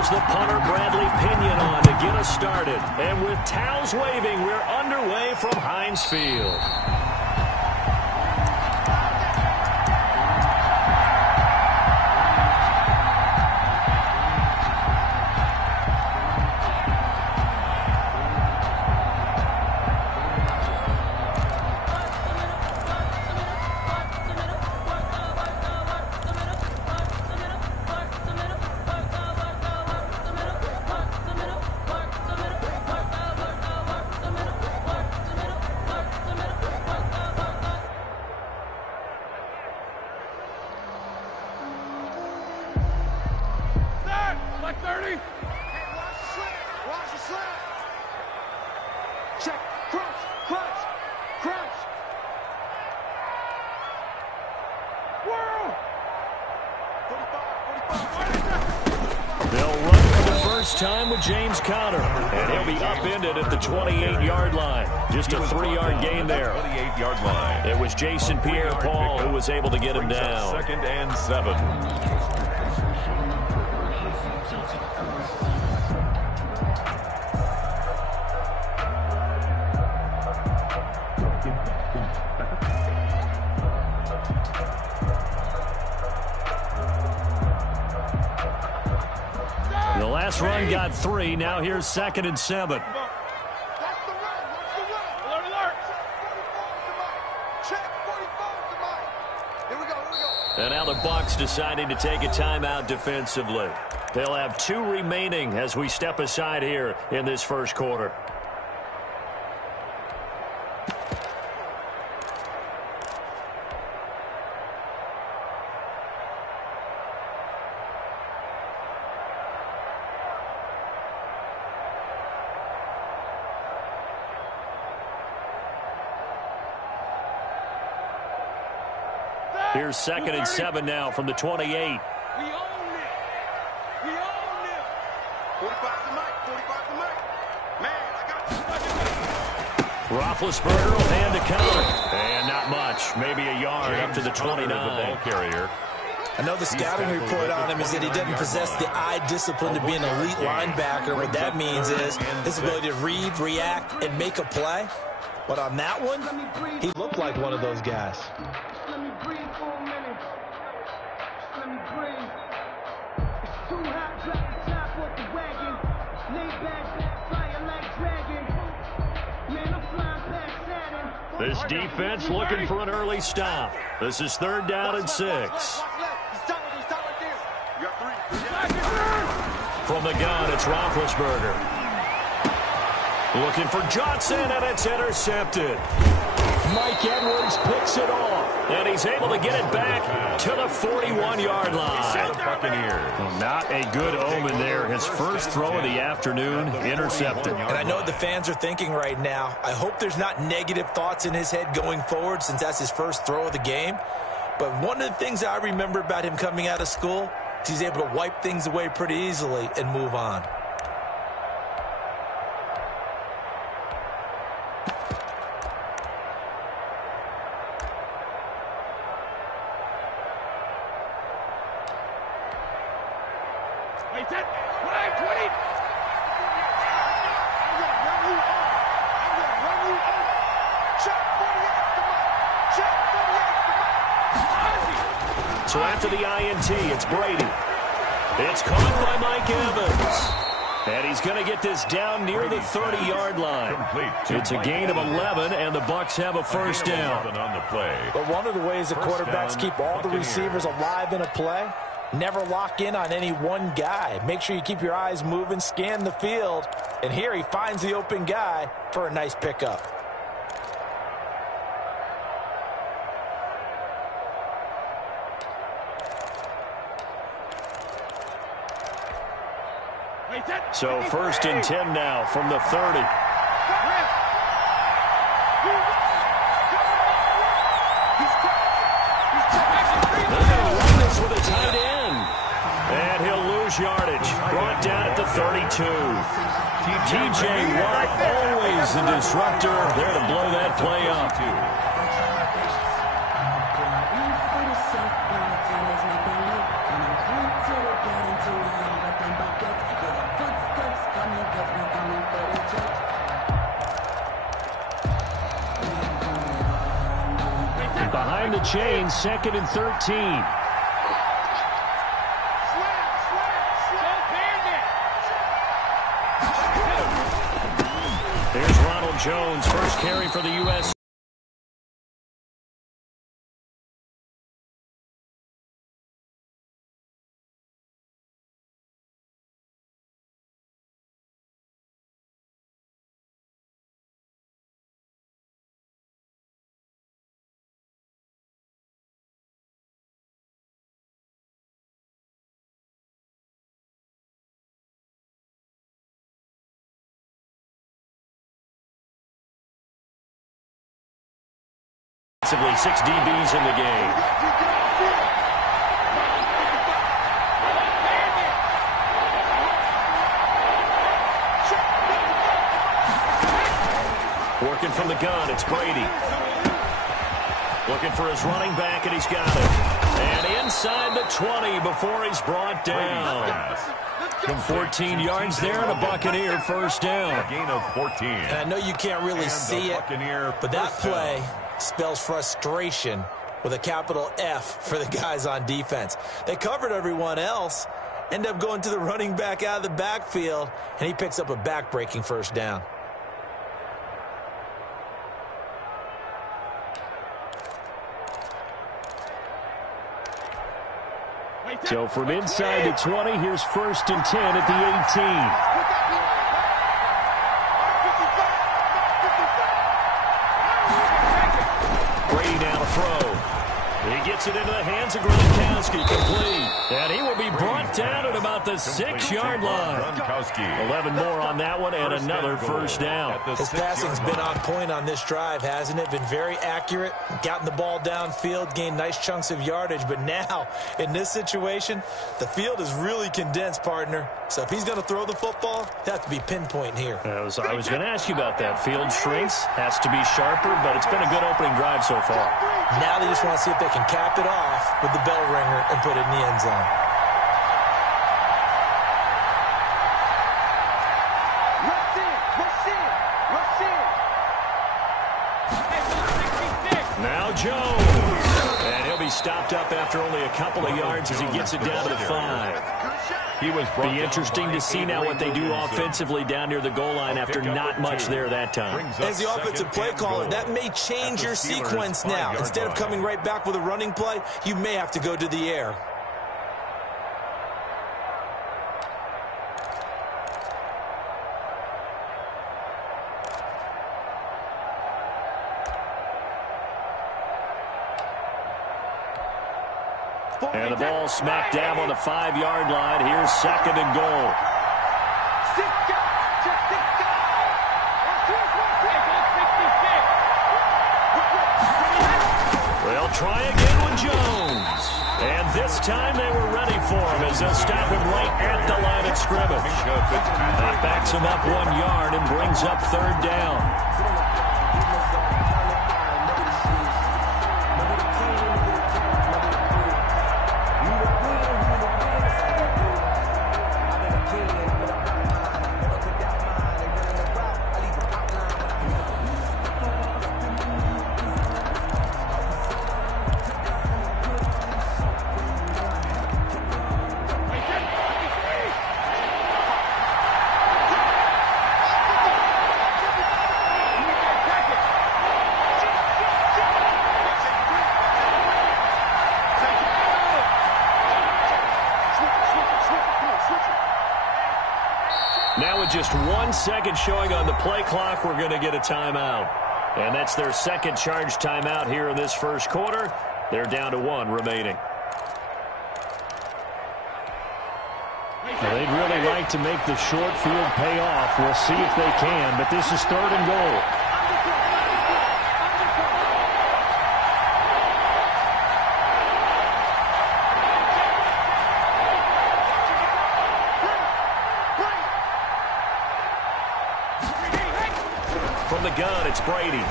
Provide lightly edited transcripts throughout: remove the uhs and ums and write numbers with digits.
Here's the punter, Bradley Pinion, on to get us started. And with towels waving, we're underway from Heinz Field. Time with James Conner, and he'll be upended at the 28-yard line. Just a 3-yard gain there. 28-yard line. It was Jason Pierre-Paul who was able to get him down. 2nd and 7. The last run got 3. Now here's 2nd and 7. And now the Bucs deciding to take a timeout defensively. They'll have 2 remaining as we step aside here in this first quarter. Here's 2nd and 7 now from the 28. We own it. We own it. 45 to Mike. 45 to Mike. Man, I got you. Roethlisberger will hand to Conner. And not much. Maybe a yard up to the 29. The ball carrier. I know the scouting report on him is that he doesn't possess the eye discipline to be an elite linebacker. What that means is his ability to read, react, and make a play. But on that one, he looked like one of those guys. Let me breathe for a minute. Let me breathe. It's too hot, drop the top off the wagon. Lay back, fire like dragon. Man, I'm flying past Saturn. This defense looking for an early stop. This is 3rd down and 6. From the gun, it's Roethlisberger. Looking for Johnson, and it's intercepted. Mike Edwards picks it off, and he's able to get it back to the 41-yard line. Buccaneers. Not a good omen there. His first throw of the afternoon, intercepted. And I know what the fans are thinking right now. I hope there's not negative thoughts in his head going forward since that's his first throw of the game. But one of the things I remember about him coming out of school is he's able to wipe things away pretty easily and move on. So after the INT, it's Brady. It's caught by Mike Evans. And he's going to get this down near the 30-yard line. It's a gain of 11, and the Bucs have a first down. On the play. But one of the ways the quarterbacks keep all the receivers alive in a play, never lock in on any one guy. Make sure you keep your eyes moving, scan the field. And here he finds the open guy for a nice pickup. So 1st and 10 now from the 30. With a tight end. And he'll lose yardage. Brought down at the 32. T.J. Watt, always the disruptor, there to blow that play up. turn the chain, 2nd and 13. Here's Ronald Jones, first carry for the U.S. Offensively, 6 DBs in the game. Working from the gun, it's Brady. Looking for his running back, and he's got it. And inside the 20 before he's brought down. From 14 yards there, and a Buccaneer first down. A gain of 14. And I know you can't really see it, but that play spells frustration with a capital F for the guys on defense. They covered everyone else, end up going to the running back out of the backfield, and he picks up a back-breaking first down. So from inside the 20, here's 1st and 10 at the 18. Brady now to throw. He gets it into the hands of Gronkowski, complete. And he will be brought down at about the 6-yard line. 11 more on that one, and another first down. His passing's been on point on this drive, hasn't it? Been very accurate, gotten the ball downfield, gained nice chunks of yardage. But now, in this situation, the field is really condensed, partner. So if he's going to throw the football, it has to be pinpoint here. I was going to ask you about that. Field shrinks, has to be sharper, but it's been a good opening drive so far. Now they just want to see if they can cap it off with the bell ringer and put it in the end zone. Now Jones. And he'll be stopped up after only a couple of yards as he gets it down to the 5. He was Be interesting to see now what they do offensively down near the goal line after not much there that time. As the offensive play caller, that may change your sequence now. Instead of coming right back with a running play, you may have to go to the air. And the ball smacked down on the 5-yard line. Here's 2nd and goal. They'll try again with Jones. And this time they were ready for him as they'll stop him right at the line of scrimmage. That backs him up 1 yard and brings up 3rd down. Now with just 1 second showing on the play clock, we're going to get a timeout. And that's their second charge timeout here in this first quarter. They're down to 1 remaining. Well, they'd really like to make the short field pay off. We'll see if they can, but this is 3rd and goal. From the gun, it's Brady.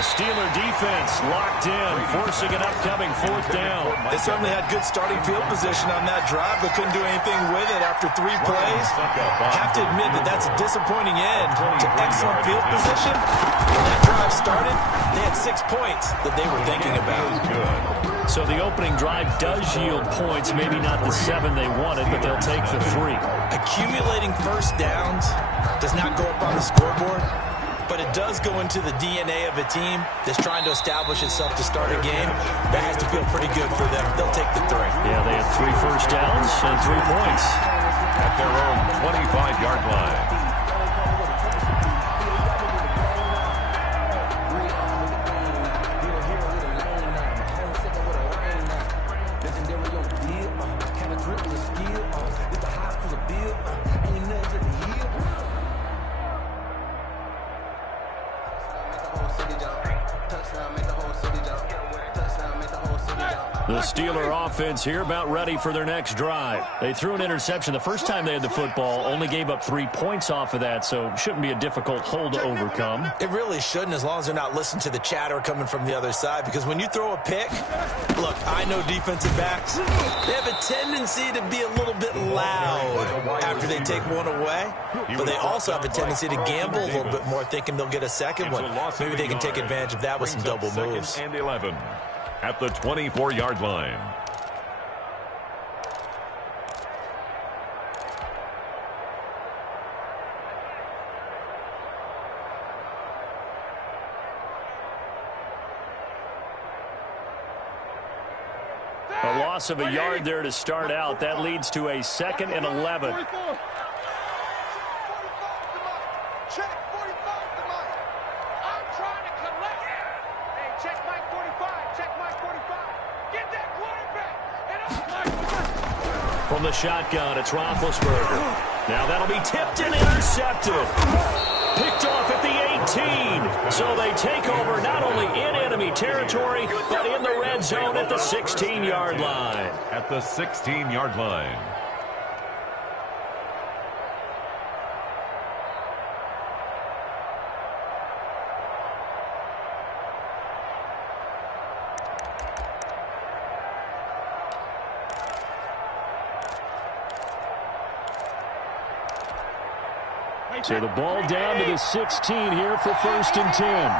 The Steeler defense locked in, forcing an upcoming 4th down. They certainly had good starting field position on that drive, but couldn't do anything with it after 3 plays. I have to admit that that's a disappointing end to excellent field position. When that drive started, they had 6 points that they were thinking about. So the opening drive does yield points, maybe not the 7 they wanted, but they'll take the 3. Accumulating first downs does not go up on the scoreboard, but it does go into the DNA of a team that's trying to establish itself to start a game. That has to feel pretty good for them. They'll take the 3. Yeah, they had 3 first downs and 3 points. At their own 25-yard line. The Steeler offense here about ready for their next drive. They threw an interception the first time they had the football, only gave up 3 points off of that, so shouldn't be a difficult hole to overcome. It really shouldn't, as long as they're not listening to the chatter coming from the other side, because when you throw a pick, look, I know defensive backs, they have a tendency to be a little bit loud after they take one away, but they also have a tendency to gamble a little bit more, thinking they'll get a second one. Maybe they can take advantage of that with some double moves. And 11 at the 24-yard line. A loss of a yard there to start out. That leads to a 2nd and 11. From the shotgun, it's Roethlisberger. Now that'll be tipped and intercepted. Picked off at the 18. So they take over not only in enemy territory, but in the red zone at the 16-yard line. At the 16-yard line. So the ball down to the 16 here for 1st and 10.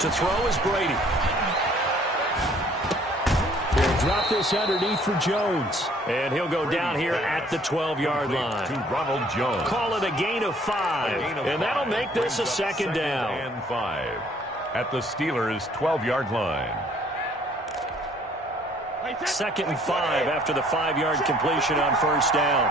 To throw is Brady. They'll drop this underneath for Jones. And he'll go down here at the 12-yard line. To Ronald Jones. Call it a gain of 5. And that'll make this a 2nd down. And 5 at the Steelers' 12-yard line. 2nd and 5 after the 5-yard completion on 1st down.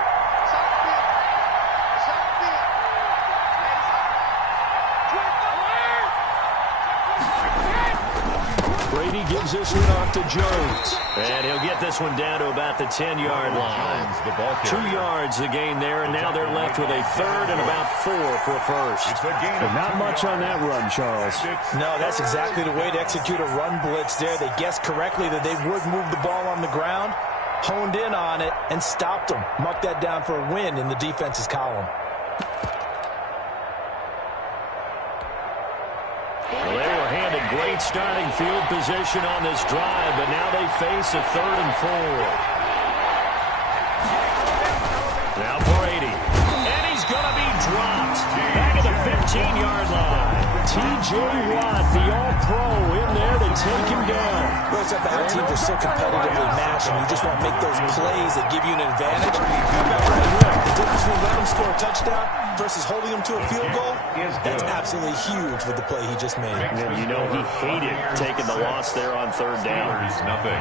Brady gives this one off to Jones. And he'll get this one down to about the 10-yard line. 2 yards the gain there, and now they're left with a 3rd and about 4 for a first. But not much on that run, Charles. No, that's exactly the way to execute a run blitz there. They guessed correctly that they would move the ball on the ground, honed in on it, and stopped them. Mark that down for a win in the defense's column. Well, they were handed great starting field position on this drive, but now they face a 3rd and 4. Now Brady. And he's going to be dropped. Back at the 15-yard line. T.J. Watt, the all-pro, in there to take him down. Looks like the hot teams are so competitively matched, and you just want to make those plays that give you an advantage. The difference between letting them score a touchdown versus holding them to a field goal, that's absolutely huge with the play he just made. And you know he hated taking the loss there on 3rd down. Nothing.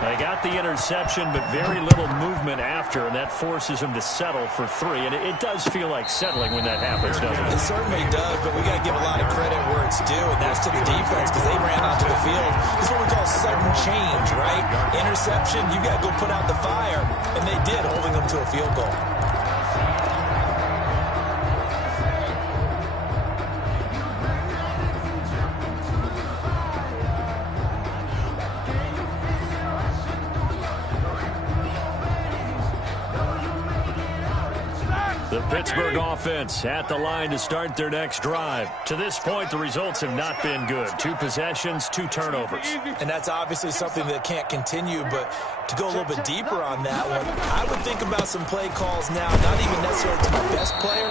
They got the interception, but very little movement after, and that forces him to settle for 3. And it does feel like settling when that happens, doesn't it? It certainly does, but we got to give a lot of credit where it's due, and that's to the defense, because they ran onto the field. This is what we call sudden change, right? Interception, you got to go put out the fire, and they did, holding them to a field goal. The Pittsburgh offense at the line to start their next drive. To this point, the results have not been good. 2 possessions, 2 turnovers. And that's obviously something that can't continue, but to go a little bit deeper on that one, I would think about some play calls now, not even necessarily to my best player,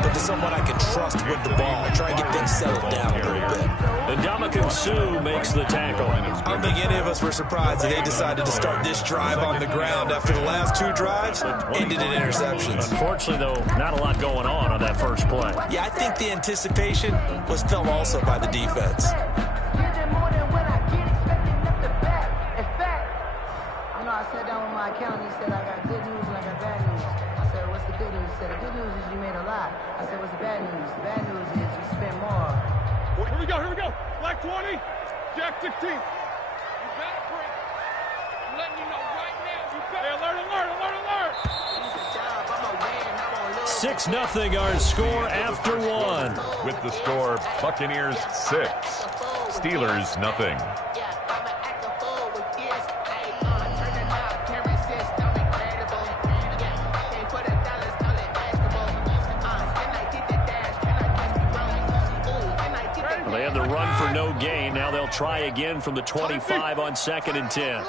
but to someone I can trust with the ball. Try and get things settled down a little bit. And Ndamukong Suh makes the tackle. I don't think any of us were surprised that they decided to start this drive on the ground after the last 2 drives ended in interceptions. Unfortunately, though, not a lot going on that first play. Yeah, I think the anticipation was felt also by the defense. I sat down with my accountant. He said, I got good news and I got bad news. I said, what's the good news? He said, the good news is you made a lot. I said, what's the bad news? The bad news is you spent more. Here we go. Black 20, Jack 16. You better break. I'm letting you know right now. You better. Alert. 6-0 our score after 1. With the score, Buccaneers 6, Steelers nothing. They had the run for no gain. Now they'll try again from the 25 on 2nd and 10.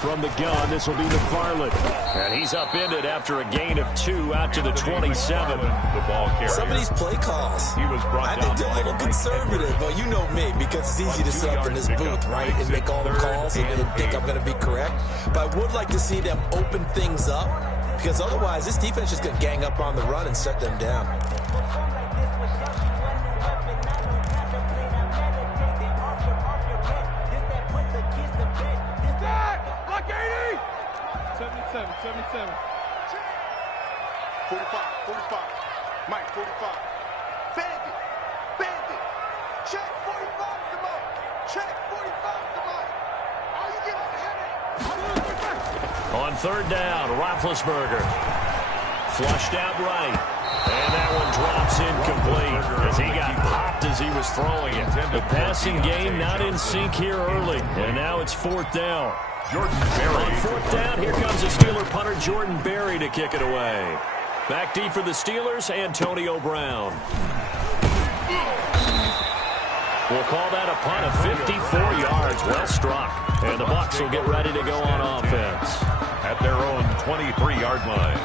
From the gun, this will be McFarland. And he's upended after a gain of 2 out to the 27. The ball carrier. Some of these play calls, He was brought I down think they're a little conservative, but you know me, because it's easy to sit up in this booth, right, and make all the calls and think I'm going to be correct. But I would like to see them open things up, because otherwise this defense is going to gang up on the run and shut them down. Black 80. 77. 45. Mike, 45. Bandit. Check 45 to Mike. Check 45 to Mike. Are you getting a headache? On 3rd down, Roethlisberger. Flushed out right. And that one drops incomplete as he got popped as he was throwing it. The passing game not in sync here early. And now it's 4th down. Jordan Berry. On 4th down, here comes the Steeler punter Jordan Berry to kick it away. Back deep for the Steelers, Antonio Brown. We'll call that a punt of 54 yards. Well struck. And the Bucs will get ready to go on offense. At their own 23-yard line.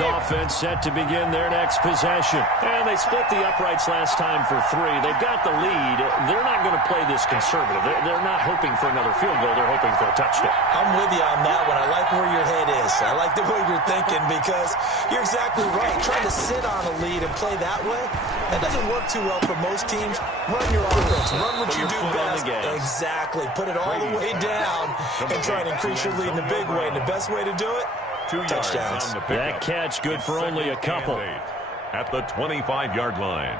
Offense set to begin their next possession. And they split the uprights last time for 3. They've got the lead. They're not going to play this conservative. They're not hoping for another field goal. They're hoping for a touchdown. I'm with you on that one. I like where your head is. I like the way you're thinking because you're exactly right. Trying to sit on a lead and play that way, that doesn't work too well for most teams. Run your offense. Run what you do best. Exactly. Put it all the way down and try and increase your lead in a big way. And the best way to do it, 2 touchdowns. That catch good for only a couple. At the 25-yard line.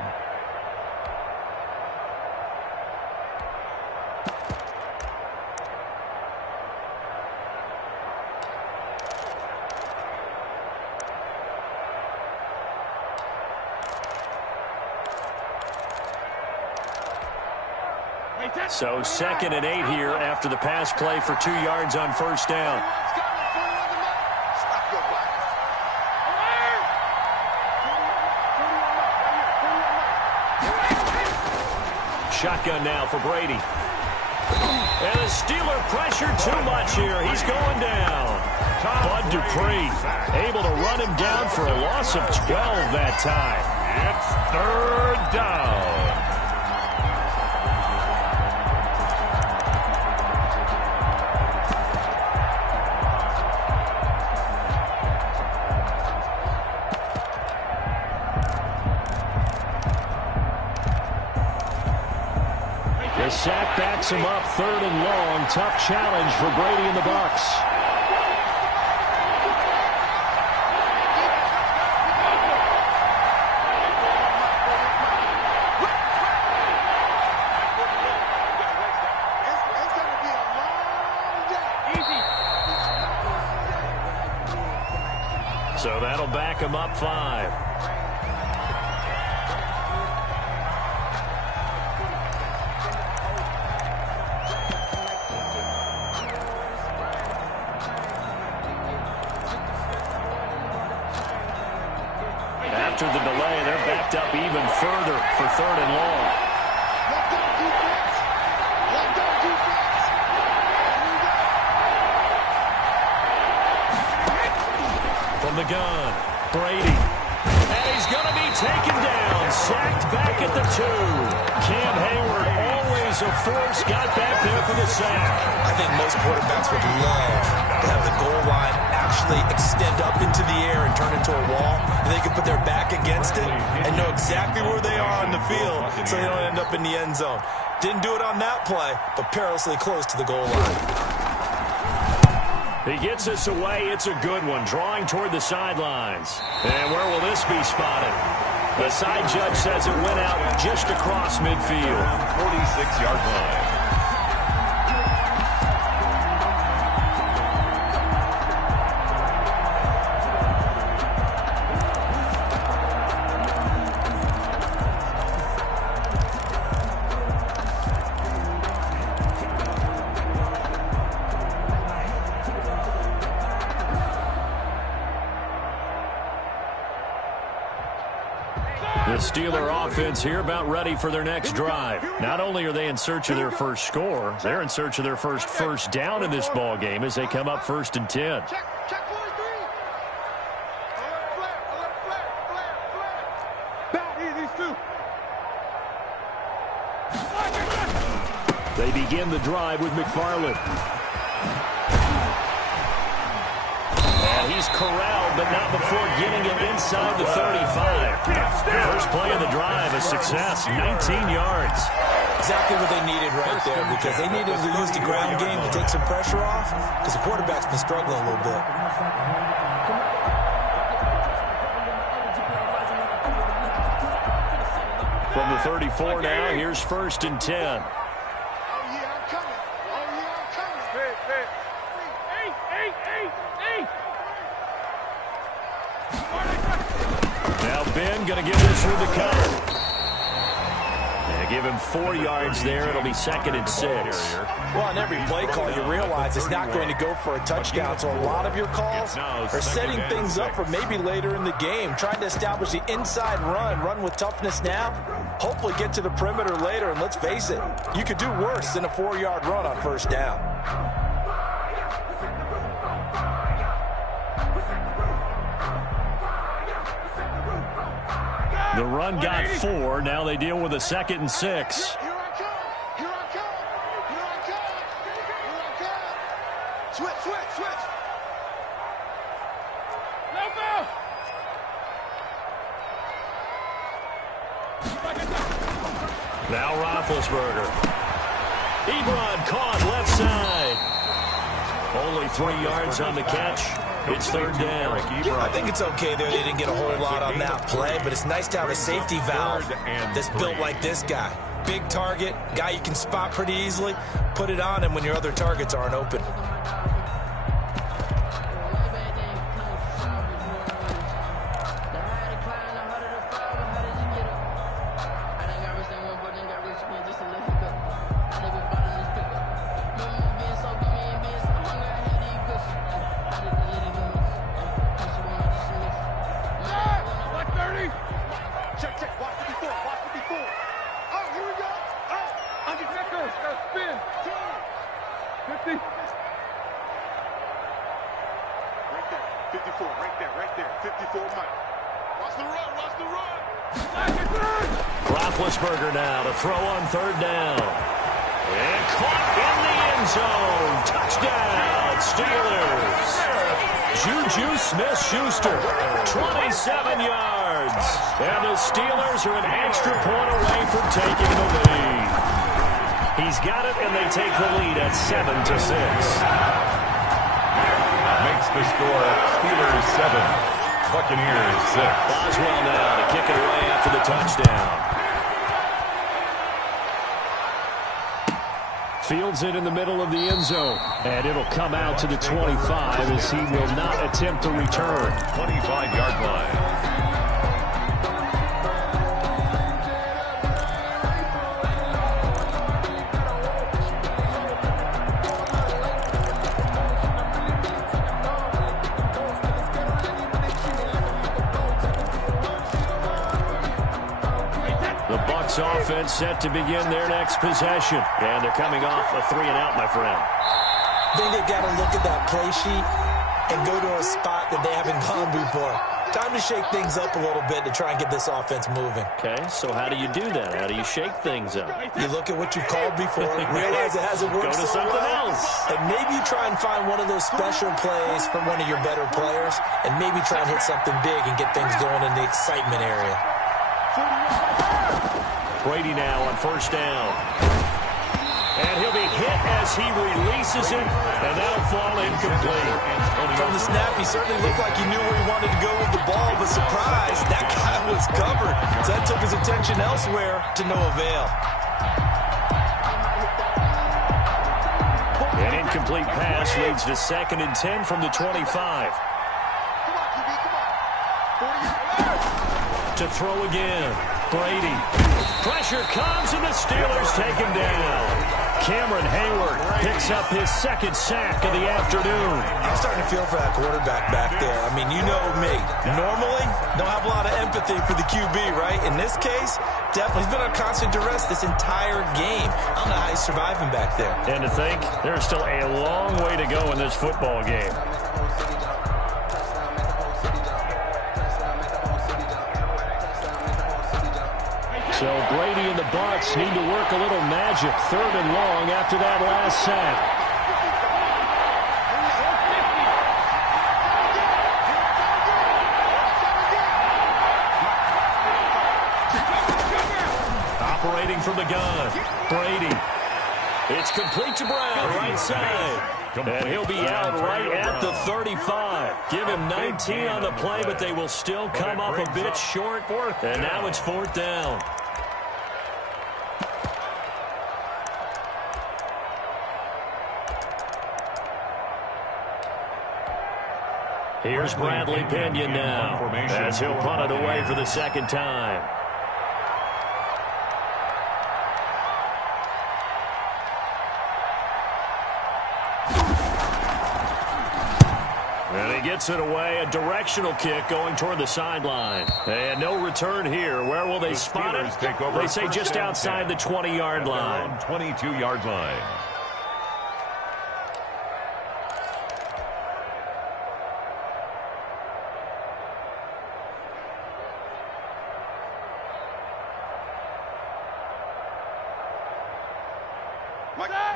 So 2nd and 8 here after the pass play for 2 yards on 1st down. Shotgun now for Brady. And the Steeler pressure too much here. He's going down. Bud Dupree able to run him down for a loss of 12 that time. It's 3rd down. The sack backs him up 3rd and long. Tough challenge for Brady and the Bucs. So that'll back him up 5. After the delay, they're backed up even further for 3rd and long. From the gun, Brady. And he's going to be taken down. Sacked back at the 2. Cam Hayward, always a force, got back there for the sack. I think most quarterbacks would love to have the goal line actually extend up into the air and turn into a wall. And they can put their back against it and know exactly where they are on the field so they don't end up in the end zone. Didn't do it on that play, but perilously close to the goal line. He gets us away. It's a good one. Drawing toward the sidelines. And where will this be spotted? The side judge says it went out just across midfield. 46-yard line. The Steeler offense here about ready for their next drive. Not only are they in search of their first score, they're in search of their first down in this ball game as they come up 1st and 10. Check 4-3. Flare. Back, these 2. They begin the drive with McFarland. And he's corralled, but not before getting it inside the 35. First play of the drive, a success, 19 yards. Exactly what they needed right there, because they needed to use the ground game to take some pressure off, because the quarterback's been struggling a little bit. From the 34 now, here's 1st and 10. Now Ben going to give this through the cover. They give him 4 yards there. It'll be 2nd and 6. Well, on every play call, you realize it's not going to go for a touchdown. So a lot of your calls are setting things up for maybe later in the game, trying to establish the inside run with toughness now, hopefully get to the perimeter later. And let's face it, you could do worse than a 4-yard run on 1st down. The run got 4. Now they deal with a 2nd and 6. Here I come. Switch. Left out. Now Roethlisberger. Ebron caught left side. Only 3 yards on the catch. It's 3rd down. I think it's okay there. They didn't get a whole lot on that play, but it's nice to have a safety valve that's built like this guy. Big target, guy you can spot pretty easily. Put it on him when your other targets aren't open. Roethlisberger now to throw on 3rd down. And caught in the end zone. Touchdown, Steelers. Juju Smith-Schuster, 27 yards. And the Steelers are an extra point away from taking the lead. He's got it, and they take the lead at 7-6. Makes the score Steelers 7, Buccaneers 6. Boswell now to kick it away after the touchdown. Fields it in the middle of the end zone. And it'll come out to the 25 as he will not attempt to return. 25-yard line. Offense set to begin their next possession. And they're coming off a 3-and-out, my friend. I think they've got to look at that play sheet and go to a spot that they haven't gone before. Time to shake things up a little bit to try and get this offense moving. Okay, so how do you do that? How do you shake things up? You look at what you called before, realize it hasn't worked Go to so something well, else. and maybe you try and find one of those special plays from one of your better players, and maybe try and hit something big and get things going in the excitement area. Brady now on first down. And he'll be hit as he releases it, and that'll fall incomplete. From the snap, he certainly looked like he knew where he wanted to go with the ball, but surprise, that guy was covered. So that took his attention elsewhere to no avail. An incomplete pass leads to 2nd and 10 from the 25. To throw again. Brady. Pressure comes, and the Steelers take him down. Cameron Hayward picks up his 2nd sack of the afternoon. I'm starting to feel for that quarterback back there. I mean, you know me. Normally, don't have a lot of empathy for the QB, right? In this case, definitely he's been on constant duress this entire game. I don't know how he's surviving back there. And to think, there's still a long way to go in this football game. So Brady and the Bucs need to work a little magic. 3rd and long after that last sack. Operating from the gun. Brady. It's complete to Brown, right side. And he'll be out right at the 35. Give him 19 on the play, but they will still come up a bit short. And now it's 4th down. Here's Bradley Pinion now, as he'll punt it away for the 2nd time. And he gets it away, a directional kick going toward the sideline. And no return here. Where will they spot it? They say just outside the 20-yard line. 22-yard line.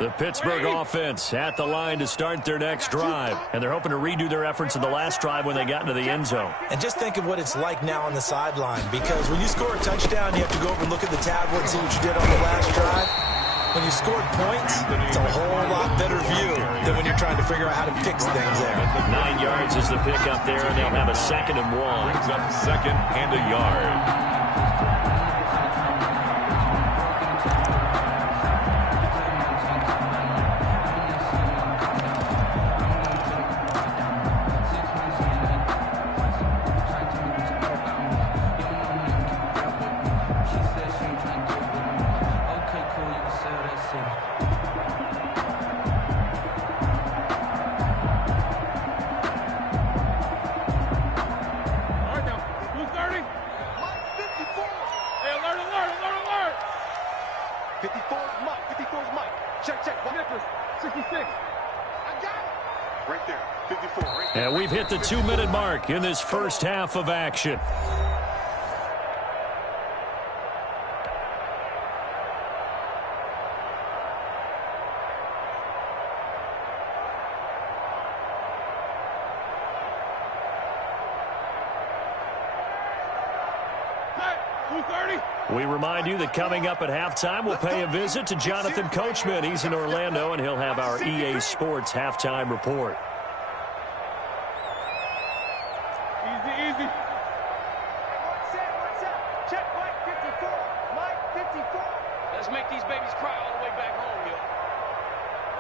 The Pittsburgh offense at the line to start their next drive. And they're hoping to redo their efforts in the last drive when they got into the end zone. And just think of what it's like now on the sideline. Because when you score a touchdown, you have to go over and look at the tablet and see what you did on the last drive. When you scored points, it's a whole lot better view than when you're trying to figure out how to fix things there. 9 yards is the pickup there, and they'll have a 2nd and 1. Brings up 2nd and a yard. And we've hit the 2-minute mark in this first half of action. We remind you that coming up at halftime, we'll pay a visit to Jonathan Coachman. He's in Orlando, and he'll have our EA Sports halftime report. Easy. Check Mike 54. Mike 54. Let's make these babies cry all the way back home, yo.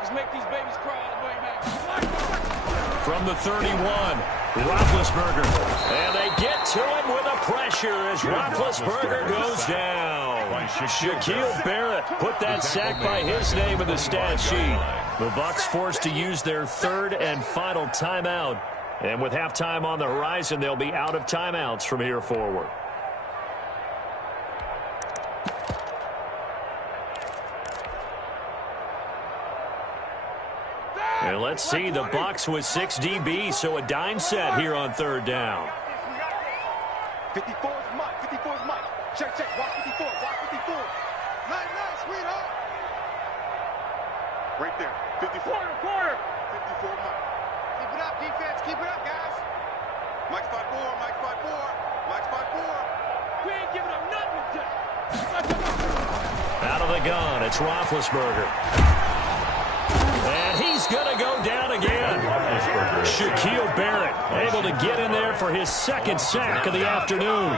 Let's make these babies cry all the way back. From the 31, Roethlisberger. And they get to him with a pressure as Roethlisberger goes down. Shaquille Barrett put that sack by his name in the stat sheet. The Bucs forced to use their third and final timeout. And with halftime on the horizon, they'll be out of timeouts from here forward. And let's see, the Bucs with 6 DBs, so a dime set here on third down. 54 is Mike. 54 is Mike. Check. Watch 54. Watch 54. Nice, sweetheart. Right there. 54. Quarter. 54 Mike. Keep it up, defense. Keep it up, guys. Mike's 5-4. Mike's 5-4. Mike's 5-4. We ain't giving up nothing today. Out of the gun, it's Roethlisberger. And he's going to go down again. Shaquille Barrett able to get in there for his second sack of the afternoon.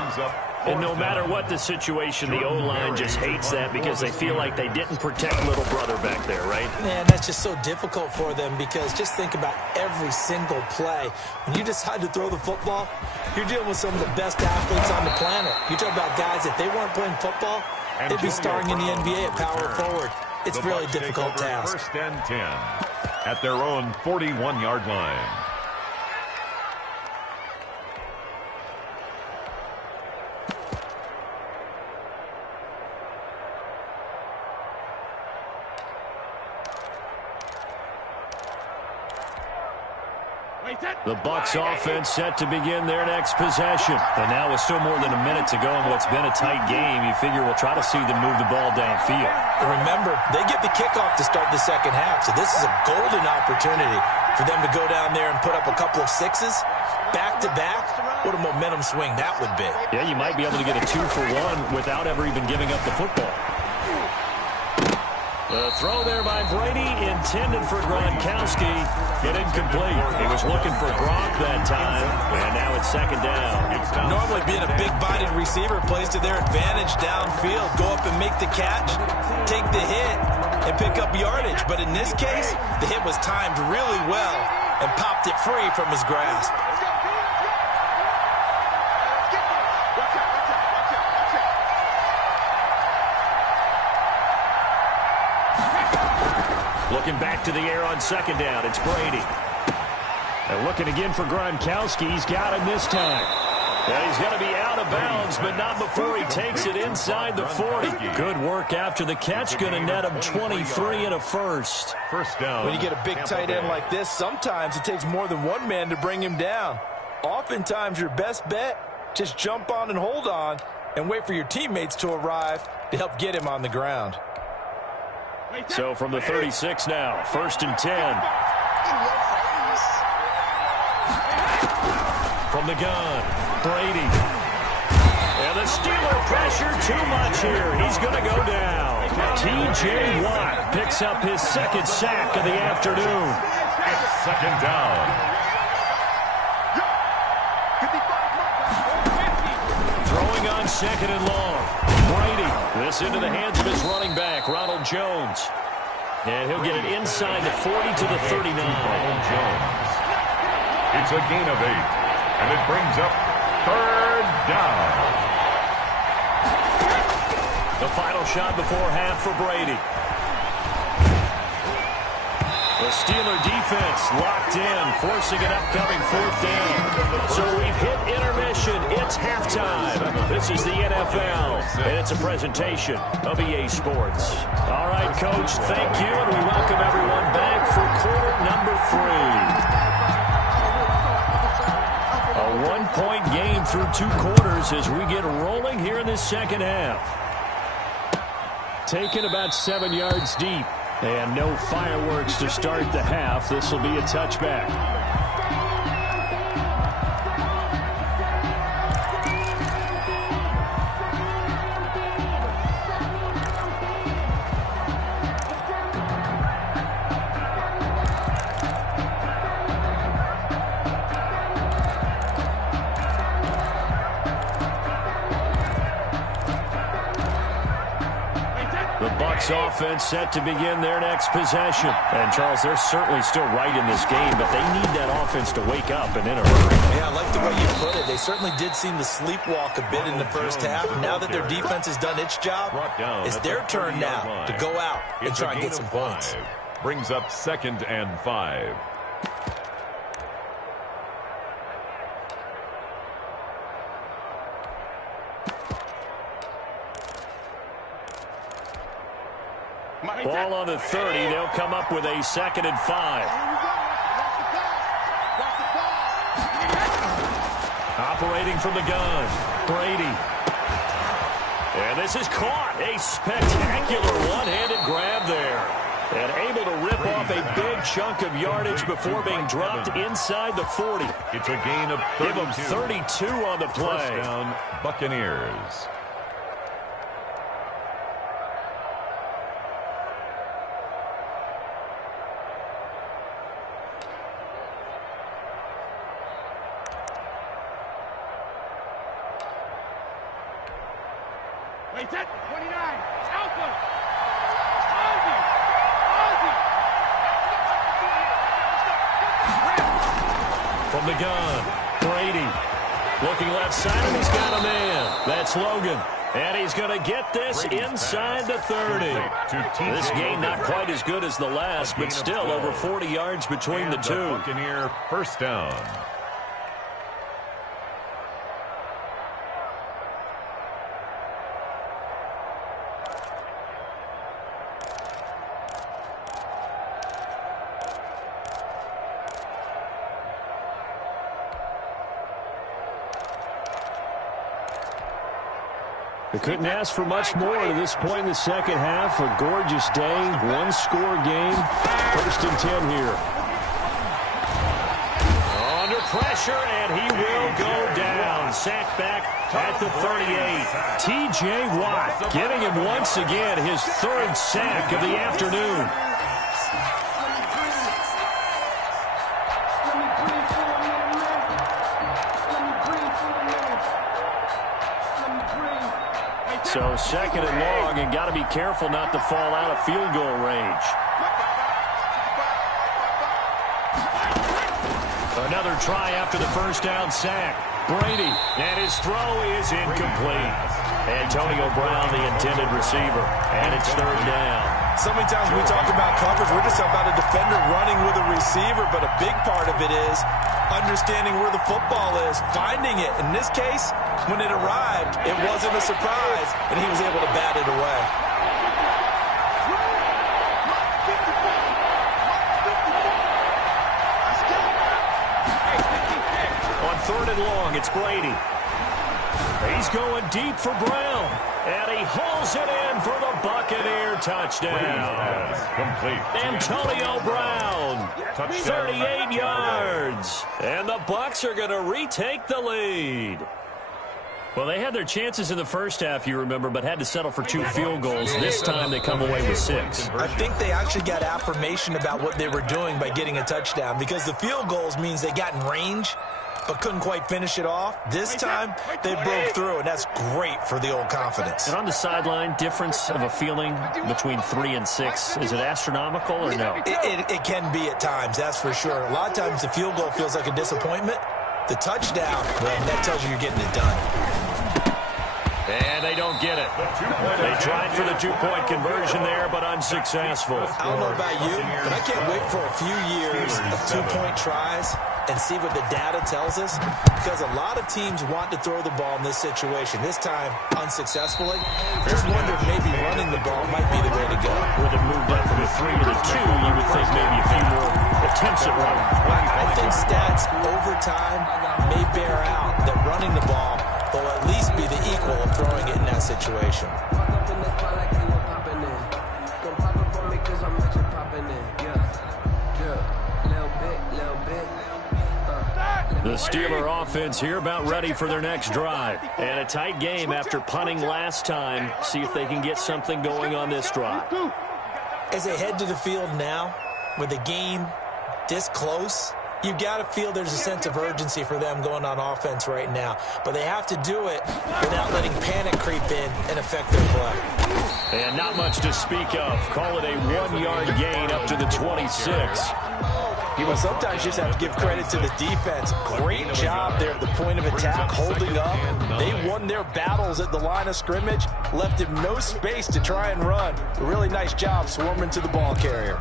And no matter what the situation, the O-line just hates that because they feel like they didn't protect little brother back there, right? Man, that's just so difficult for them because just think about every single play. When you decide to throw the football, you're dealing with some of the best athletes on the planet. You talk about guys, if they weren't playing football, they'd be starring in the NBA at power forward. It's a really difficult task. First and 10 at their own 41-yard line. The Bucs offense set to begin their next possession. And now with still more than a minute to go in what's been a tight game, you figure we'll try to see them move the ball downfield. And remember, they get the kickoff to start the second half, so this is a golden opportunity for them to go down there and put up a couple of sixes back-to-back. What a momentum swing that would be. Yeah, you might be able to get a 2-for-1 without ever even giving up the football. The throw there by Brady, intended for Gronkowski, get incomplete. He was looking for Gronk that time, and now it's second down. Normally being a big-bodied receiver plays to their advantage downfield. Go up and make the catch, take the hit, and pick up yardage. But in this case, the hit was timed really well and popped it free from his grasp. Looking back to the air on second down, it's Brady. And looking again for Gronkowski. He's got him this time. And he's going to be out of bounds, but not before he takes it inside the 40. Good work after the catch. Going to net him 23 and a first. First down. When you get a big tight end like this, sometimes it takes more than one man to bring him down. Oftentimes, your best bet, just jump on and hold on and wait for your teammates to arrive to help get him on the ground. So from the 36 now, first and 10. From the gun, Brady. And the Steeler pressure too much here. He's going to go down. T.J. Watt picks up his second sack of the afternoon. It's second down. Throwing on second and long. Brady, this into the hands of his running back, Ronald Jones. And he'll get it inside the 40 to the 39. Ronald Jones. It's a gain of 8. And it brings up third down. The final shot before half for Brady. The Steeler defense locked in, forcing an upcoming fourth down. So we've hit intermission. It's halftime. This is the NFL, and it's a presentation of EA Sports. All right, Coach, thank you, and we welcome everyone back for quarter number 3. A one-point game through 2 quarters as we get rolling here in this second half. Taken about 7 yards deep. And no fireworks to start the half. This will be a touchback. The The Bucs offense set to begin their next possession. And, Charles, they're certainly still right in this game, but they need that offense to wake up and in a hurry. Yeah, I like the way you put it. They certainly did seem to sleepwalk a bit in the first half. Now that their defense has done its job, it's their turn now to go out and try and get some points. Brings up 2nd and 5. Ball on the 30. They'll come up with a 2nd and 5. Operating from the gun, Brady. And this is caught. A spectacular one-handed grab there. And able to rip off a big chunk of yardage before being dropped inside the 40. It's a gain of 32. Give them 32 on the play. First down, Buccaneers. Wait, that 29. Alpha. From the gun, Brady. Looking left side, and he's got a man. That's Logan. And he's going to get this inside the 30. This game not quite as good as the last, but still over 40 yards between the two. Buccaneer first down. They couldn't ask for much more at this point in the second half. A gorgeous day, one-score game. 1st and 10 here. Under pressure, and he will go down. Sacked back at the 38. T.J. Watt getting him once again his 3rd sack of the afternoon. So 2nd and long, and got to be careful not to fall out of field goal range. Another try after the first down sack. Brady, and his throw is incomplete. Antonio Brown, the intended receiver, and it's 3rd down. So many times when we talk about coverage, we're just about a defender running with a receiver, but a big part of it is understanding where the football is, finding it. In this case, when it arrived, it wasn't a surprise, and he was able to bat it away. On 3rd and long, it's Brady. He's going deep for Brown, and he hauls it in for the Buccaneer touchdown. Complete. Antonio Brown, 38 yards, and the Bucs are going to retake the lead. Well, they had their chances in the first half, you remember, but had to settle for 2 field goals. This time they come away with 6. I think they actually got affirmation about what they were doing by getting a touchdown, because the field goals means they got in range but couldn't quite finish it off. This time they broke through, and that's great for the old confidence. And on the sideline, difference of a feeling between 3 and 6, is it astronomical or no? It can be at times, that's for sure. A lot of times the field goal feels like a disappointment. The touchdown, well, that tells you you're getting it done. And they don't get it. They tried for the 2-point conversion there, but unsuccessful. I don't know about you, but I can't wait for a few years of 2-point tries and see what the data tells us, because a lot of teams want to throw the ball in this situation. This time, unsuccessfully. Just wonder if maybe running the ball might be the way to go. With it moved up from the 3 to the 2, you would think maybe a few more attempts at running. I think stats over time may bear out that running the ball will at least be the equal of throwing it in that situation. The Steeler offense here about ready for their next drive. And a tight game after punting last time. See if they can get something going on this drive. As they head to the field now, with the game this close, You've got to feel there's a sense of urgency for them going on offense right now. But they have to do it without letting panic creep in and affect their play. And not much to speak of. Call it a 1-yard gain up to the 26. Well, sometimes you just have to give credit to the defense. Great job there at the point of attack, holding up. They won their battles at the line of scrimmage, left him no space to try and run. A really nice job swarming to the ball carrier.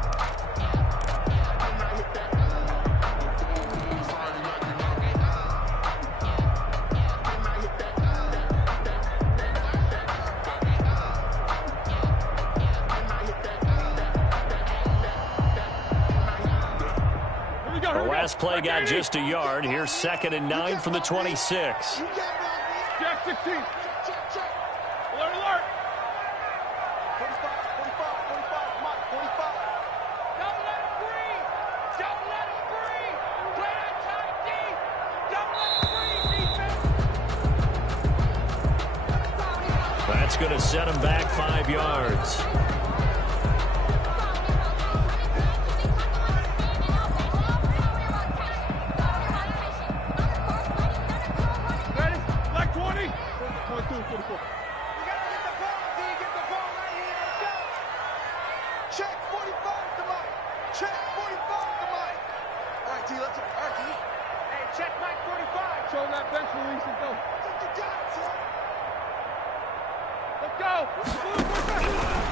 Last play got just a yard. Here's 2nd and 9 from the 26. Jack 16. Check. Alert. 45, Mike, 45. Don't let him breathe. Play that tight D. Don't let him breathe, defense. That's going to set him back 5 yards.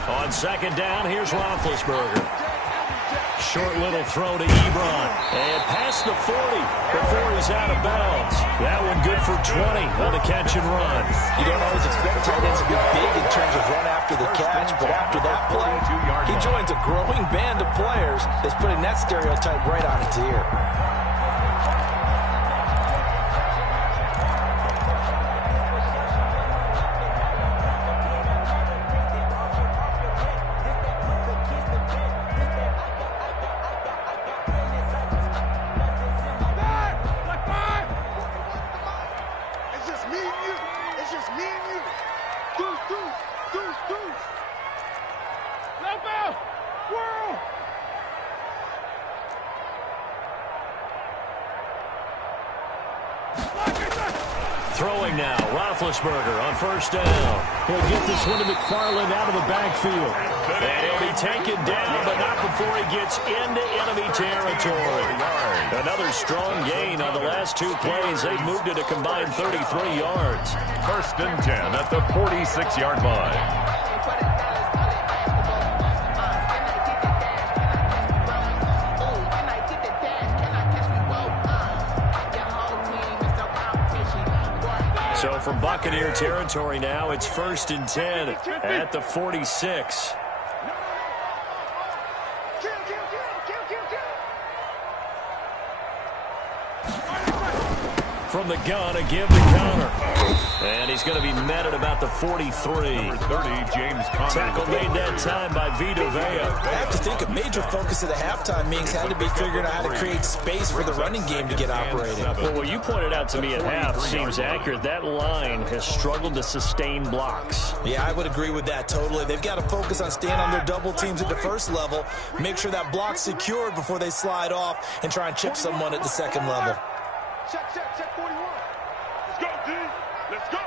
On 2nd down, here's Roethlisberger. Short little throw to Ebron. And past the 40 before he's out of bounds. That one good for 20 on the catch and run. You don't always expect tight ends to be big in terms of run after the catch, but after that play, he joins a growing band of players that's putting that stereotype right on its ear. Throwing now, Roethlisberger on 1st down. He'll get this one to McFarland out of the backfield. And he'll be taken down, but not before he gets into enemy territory. Another strong gain on the last 2 plays. They've moved it a combined 33 yards. 1st and 10 at the 46-yard line. So from Buccaneer territory now, it's 1st and 10 at the 46. From the gun, a give to Connor. And he's going to be met at about the 43. Number 30, James Conner. Tackle made that time by Vita Vea. I have to think a major focus of the halftime meetings had to be figuring out how to create space for the running game to get operating. Well, what you pointed out to me at half seems accurate. That line has struggled to sustain blocks. Yeah, I would agree with that totally. They've got to focus on staying on their double teams at the first level, make sure that block's secured before they slide off and try and chip someone at the second level. Check 41. Let's go, D. Let's go.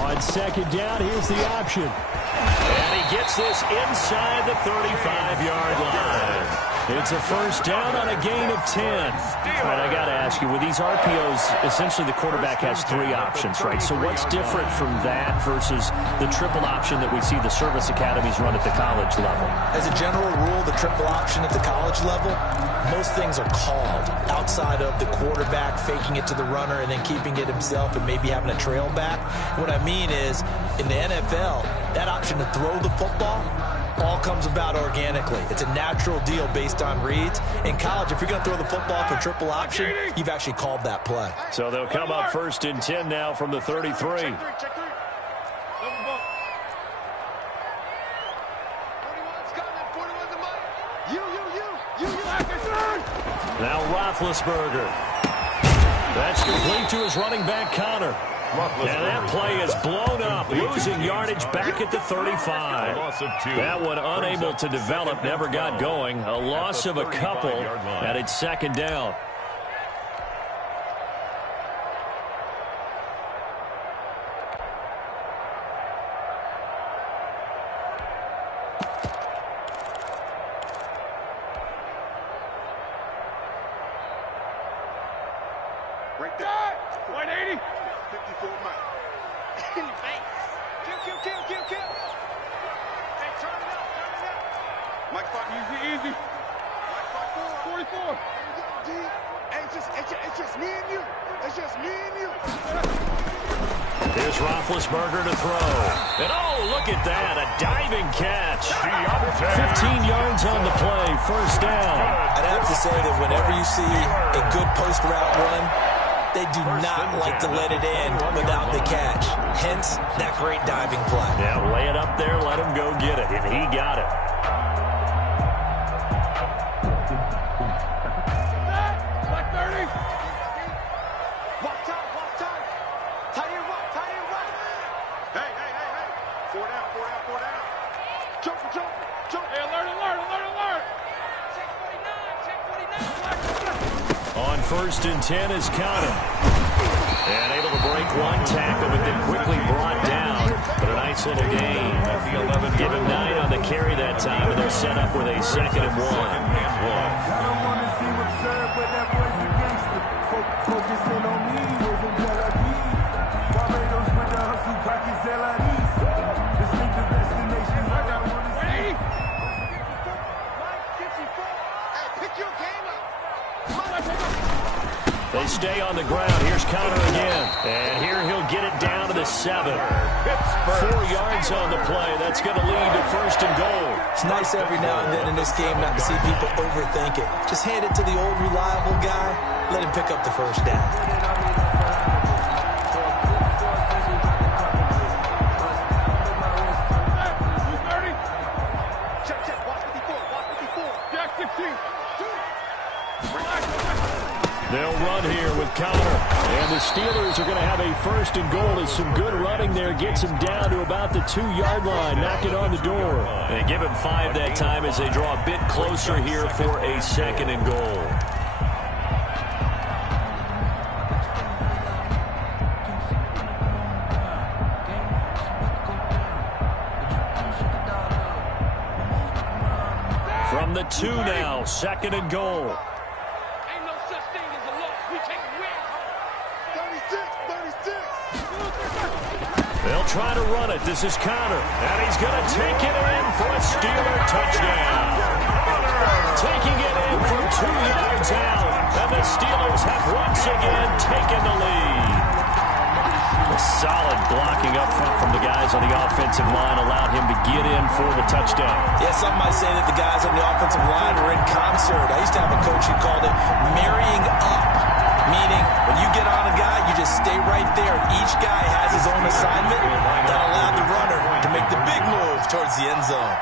On 2nd down, here's the option. And he gets this inside the 35-yard line. It's a 1st down on a gain of 10. All right, I got to ask you, with these RPOs, essentially the quarterback has 3 options, right? So what's different from that versus the triple option that we see the service academies run at the college level? As a general rule, the triple option at the college level, most things are called outside of the quarterback faking it to the runner and then keeping it himself and maybe having a trail back. What I mean is, in the NFL, that option to throw the football all comes about organically. It's a natural deal based on reads. In college, if you're going to throw the football for triple option, you've actually called that play. So they'll come up 1st and 10 now from the 33. Check 3. 41's coming. 41's the money. You. Now Roethlisberger. That's complete to his running back, Connor. And that play is blown up, losing yardage back at the 35. That one unable to develop, never got going. A loss of a couple, and it's second down. Break that. 180. 54 Mike. In your face. Kill. Hey, turn it up. Mike 5. Easy. Mike 5, 44. Hey, it's just me and you. It's just me and you. Here's Roethlisberger to throw. And oh, look at that. A diving catch. 15 yards on the play. First down. I'd have to say that whenever you see a good post route run, they do not like to let it in without the catch. Hence, that great diving play. Yeah, lay it up there, let him go get it, and he got it. Black 30. Walk time. Tight end right. Hey. 4 down. Jump. Hey, alert. Check 49. On 1st and 10 is Connor. And able to break one tackle, but then quickly brought down. But a nice little gain. Give him 9 on the carry that time, and they're set up with a 2nd and 1. They stay on the ground. Here's Connor again. And here he'll get it down to the 7. 4 yards on the play. That's going to lead to 1st and goal. It's nice every now and then in this game not to see people overthink it. Just hand it to the old reliable guy. Let him pick up the first down. Check. Watch 54. Jack 16. They'll run here with Connor. And the Steelers are going to have a 1st and goal as some good running there gets him down to about the 2-yard line. Knock it on the door. They give him 5 that time as they draw a bit closer here for a 2nd and goal. From the 2 now, 2nd and goal. They'll try to run it. This is Connor. And he's going to take it in for a Steeler touchdown. Taking it in from 2 yards out. And the Steelers have once again taken the lead. A solid blocking up front from the guys on the offensive line allowed him to get in for the touchdown. Yeah, some might say that the guys on the offensive line were in concert. I used to have a coach who called it marrying up. Meaning, when you get on a guy, you just stay right there. Each guy has his own assignment that allowed the runner to make the big move towards the end zone.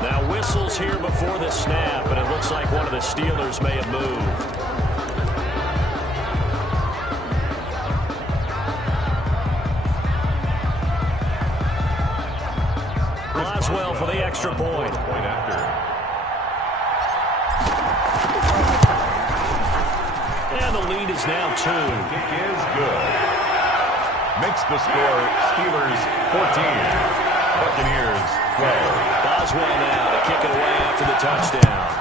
Now whistles here before the snap, and it looks like one of the Steelers may have moved. Well for the extra point. And the lead is now 2. Kick is good. Makes the score Steelers 14. Buccaneers 12. Boswell now to kick it away after the touchdown.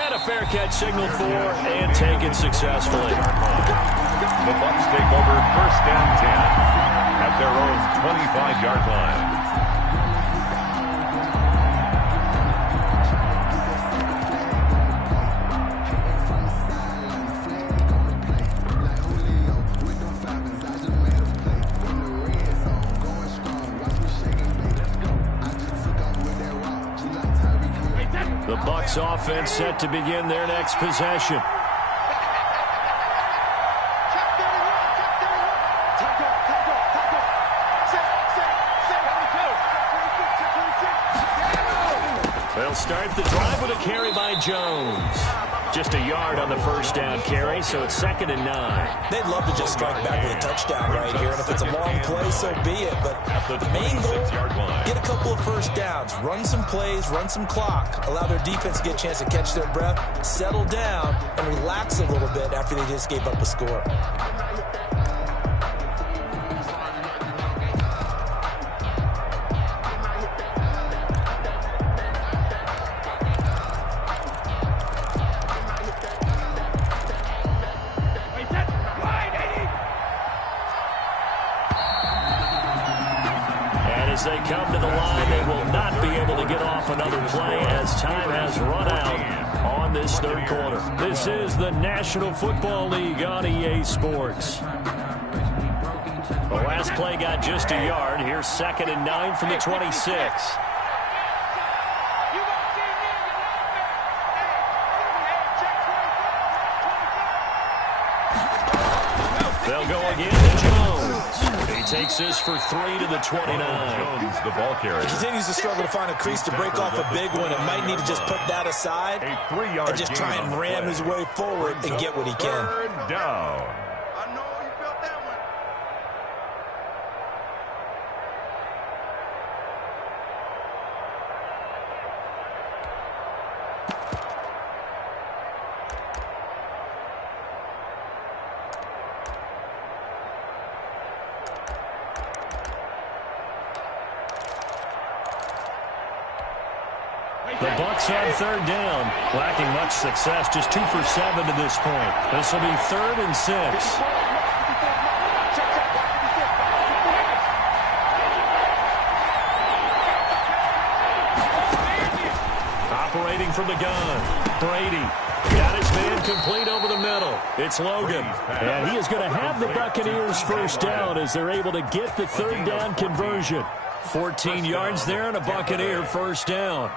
And a fair catch signaled for and taken successfully. The Bucs take over 1st and 10. At their own 25-yard line. The Bucs offense set to begin their next possession. They'll start the drive with a carry by Jones. Just a yard on the first down carry, so it's 2nd and 9. They'd love to just strike back with a touchdown right here, and if it's a long play, so be it. But the main goal, get a couple of first downs, run some plays, run some clock, allow their defense to get a chance to catch their breath, settle down, and relax a little bit after they just gave up a score. As they come to the line, they will not be able to get off another play as time has run out on this third quarter. This is the National Football League on EA Sports. The last play got just a yard. Here's 2nd and 9 from the 26. They'll go again to Jones. He takes this for 3 to the 29. Jones, the ball carrier. He continues to struggle to find a crease to break off a big one and might need to just put that aside and just try and ram his way forward and get what he can. Third down. I know you felt that one. The Bucs on 3rd down, lacking much success, just 2 for 7 to this point. This will be 3rd and 6. Operating from the gun, Brady. Got his man complete over the middle. It's Logan. And he is going to have the Buccaneers first down as they're able to get the 3rd down conversion. 14 yards there and a Buccaneer first down.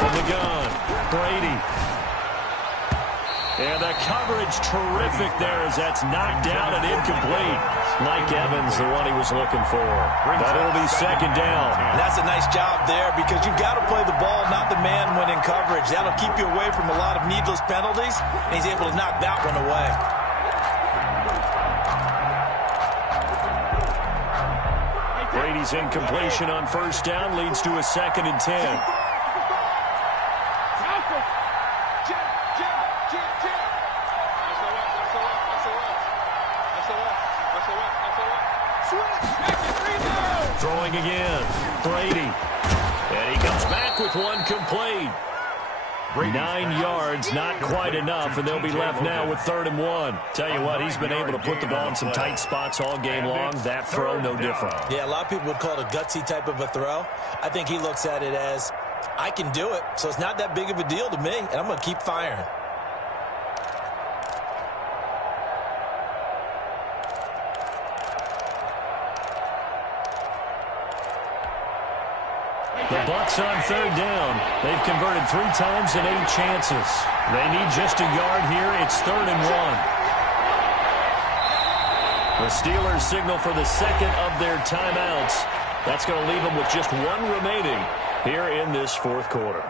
From the gun, Brady. And the coverage terrific there as that's knocked down and incomplete. Mike Evans, the one he was looking for. But it'll be 2nd down. And that's a nice job there because you've got to play the ball, not the man when in coverage. That'll keep you away from a lot of needless penalties, and he's able to knock that one away. Brady's incompletion on first down leads to a 2nd and 10. Throwing again, Brady. And he comes back with one complete. 9 yards, not quite enough, and they'll be left now with 3rd and 1. Tell you what, he's been able to put the ball in some tight spots all game long. That throw, no different. Yeah, a lot of people would call it a gutsy type of a throw. I think he looks at it as, I can do it, so it's not that big of a deal to me, and I'm going to keep firing. The Bucs on 3rd down. They've converted 3 times and 8 chances. They need just a yard here. It's 3rd and 1. The Steelers signal for the 2nd of their timeouts. That's going to leave them with just 1 remaining here in this 4th quarter.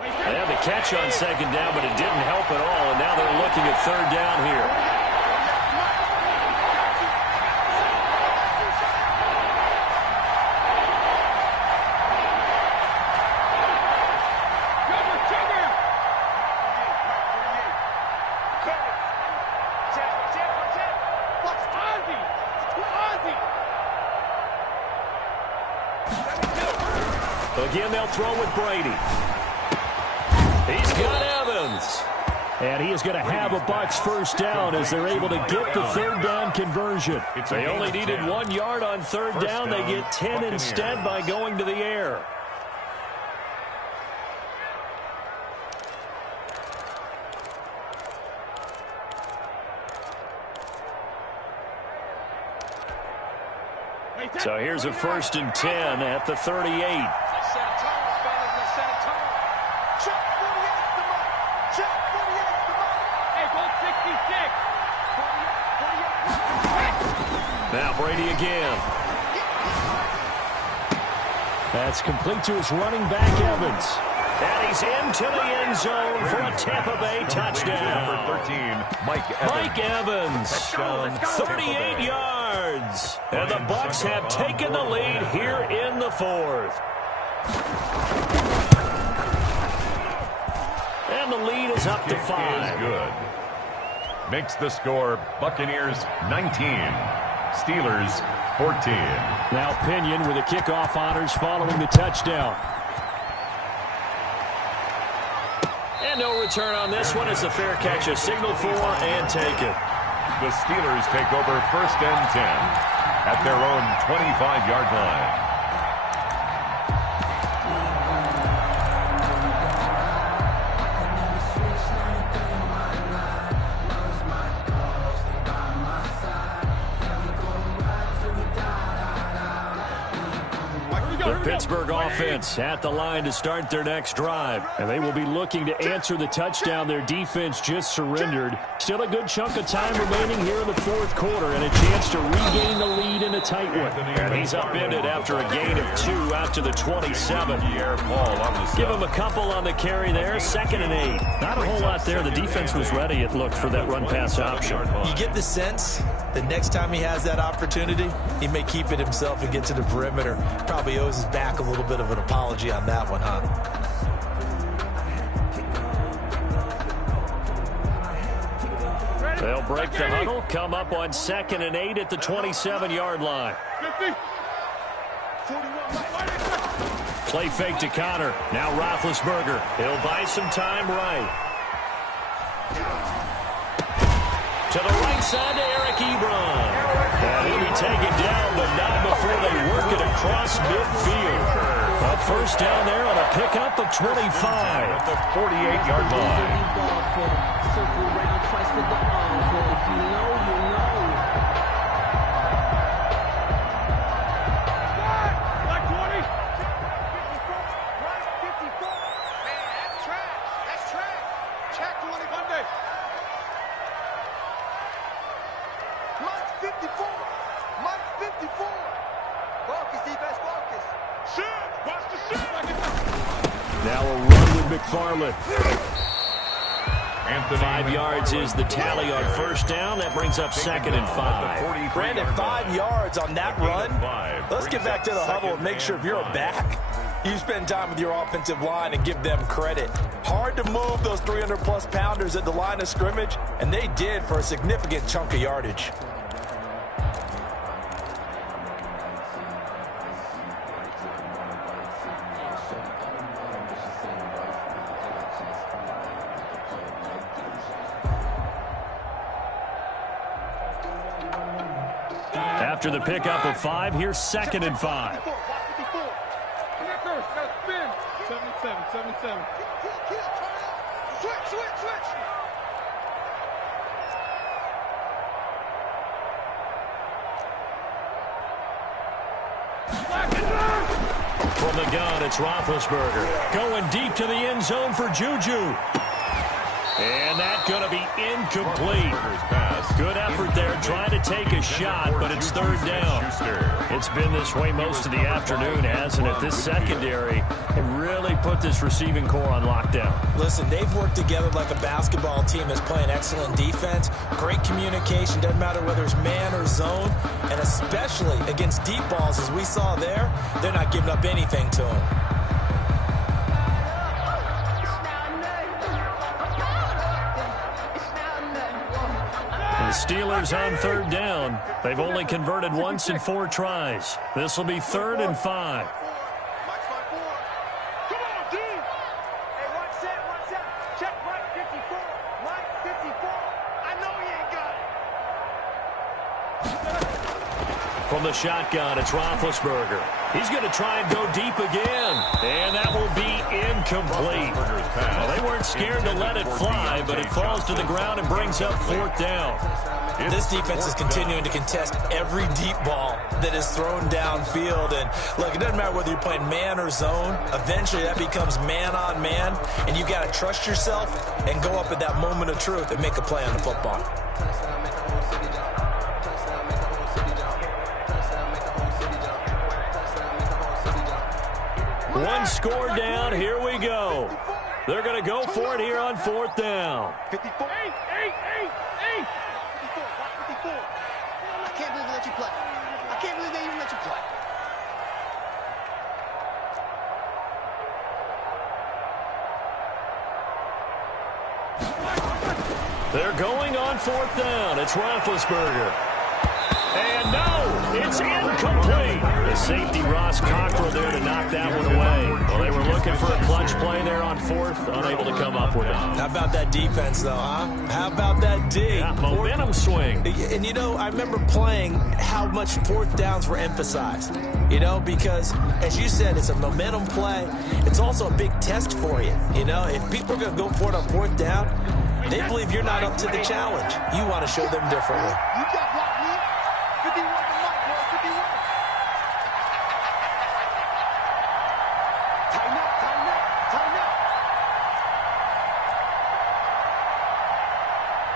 They had the catch on 2nd down, but it didn't help at all, and now they're looking at 3rd down here. Again, they'll throw with Brady. He's got Evans. And he is going to have a Bucs first down as they're able to get the third down conversion. They only needed 1 yard on third down. They get 10 instead by going to the air. So here's a 1st and 10 at the 38. Now Brady again. That's complete to his running back, Evans. And he's into the end zone for a Tampa Bay touchdown. Number 13, Mike Evans. 38 yards. And the Bucs have taken the lead here in the 4th. And the lead is up to 5. Good. Makes the score Buccaneers 19. Steelers 14. Now Pinion with the kickoff honors following the touchdown. And no return on this one as the fair catch is signaled for and taken. The Steelers take over 1st and 10 at their own 25-yard line. Pittsburgh offense at the line to start their next drive. And they will be looking to answer the touchdown their defense just surrendered. Still a good chunk of time remaining here in the 4th quarter and a chance to regain the lead in a tight one. And he's upended after a gain of 2 after the 27. Give him a couple on the carry there. 2nd and 8. Not a whole lot there. The defense was ready, it looked, for that run-pass option. You get the sense that next time he has that opportunity, he may keep it himself and get to the perimeter. Probably owes his back a little bit of an apology on that one, huh? They'll break the huddle, come up on 2nd and 8 at the 27-yard line. Play fake to Connor. Now Roethlisberger. He'll buy some time right. To the right side to Eric Ebron. And he'll be taken down, but not before they work it across midfield. A first down there on a pickup of 25. At the 48-yard line. Circle around twice for the encore. If you know, you know. Like 20. 54. Right 54. Man, that's trash. That's trash. Check 20 Monday. Mike's 54. Mike's 54. Focus, defense, focus. Shit. Watch the shit. Now a run with McFarland. 5 yards is the tally on first down. That brings up 2nd and 5. Brandon, 5 yards on that run. Let's get back to the huddle and make sure if you're a back, you spend time with your offensive line and give them credit. Hard to move those 300-plus pounders at the line of scrimmage, and they did for a significant chunk of yardage. After the pickup of 5, here's 2nd and 5. 77. Switch. From the gun, it's Roethlisberger. Going deep to the end zone for Juju. And that's going to be incomplete. Good effort there trying to take a shot, but it's 3rd down. It's been this way most of the afternoon, hasn't it? This secondary have really put this receiving core on lockdown. Listen, they've worked together like a basketball team that's playing excellent defense. Great communication, doesn't matter whether it's man or zone. And especially against deep balls, as we saw there, they're not giving up anything to them. The Steelers on 3rd down. They've only converted once in 4 tries. This will be 3rd and 5. watch that, watch that. Check Mike 54. Mike 54. I know he ain't got it. From the shotgun, it's Roethlisberger. He's going to try and go deep again. And that will be incomplete. Well, they weren't scared to let it fly, but it falls to the ground and brings up 4th down. This defense is continuing to contest every deep ball that is thrown downfield. And, look, it doesn't matter whether you're playing man or zone. Eventually, that becomes man-on-man, and you got to trust yourself and go up at that moment of truth and make a play on the football. One score down. Here we go. They're going to go for it here on 4th down. 54. Hey. 54. 54. I can't believe they let you play. I can't believe they even let you play. They're going on 4th down. It's Roethlisberger. And no, it's incomplete. The safety, Ross Cockrell, there to knock that one away. Well, they were looking for a clutch play there on 4th, unable to come up with it. How about that defense, though, huh? How about that D? Yeah, momentum swing. And, you know, I remember playing how much 4th downs were emphasized, you know, because, as you said, it's a momentum play. It's also a big test for you, you know. If people are going to go for it on 4th down, they believe you're not up to the challenge. You want to show them differently. You got blocked, man. 51 to Mike, boy. 51. Tighten up.